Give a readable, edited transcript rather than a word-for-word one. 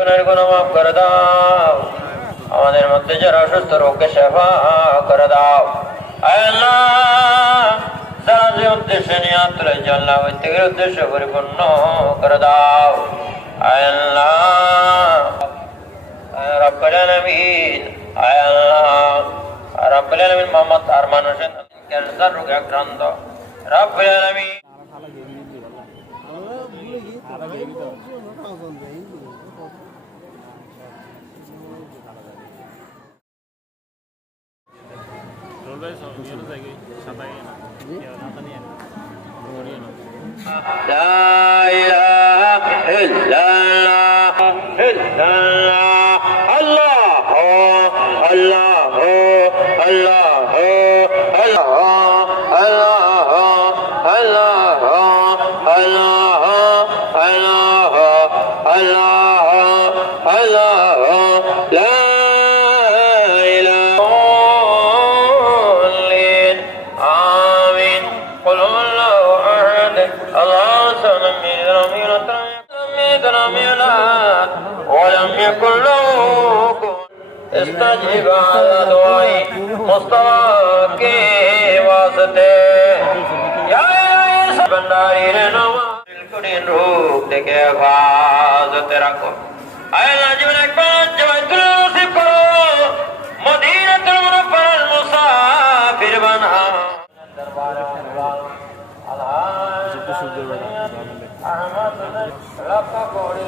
গুনাহ মাফ করে দাও, আমাদের মধ্যে যারা অসুস্থ রোগকে শেফা করে দাও। আয় আল্লাহ, যারা যে উদ্দেশ্যে নিয়াত তুলেছে আল্লাহ ওই থেকে উদ্দেশ্য পরিপূর্ণ করে দাও। আয় আল্লাহ রাব্বুল আলামিন, আয় আল্লাহ রাব্বুল আলামিন মোহাম্মদ আরমান হোসেন ক্যান্সার রোগে আক্রান্ত। রাব্বুল আলামিন لا إله إلا الله إلا الله الله الله الله الله الله الله الله الله لا إله آمين. قل هو الله أحد الله الصمد لم يلد ولم يولد ولم يكن له كفوا استجب على دعائي مصطفى के वास्ते या इस भंडारी रे नवा कुड़ीन रूप देखे हिफाजत रखो। आए लाजिम ने पांच जवाइतुल नसीब करो, मदीनतुल मुनव्वरा मुसाफिर बना दरबार अल्लाह अहमद रब का कोड़ी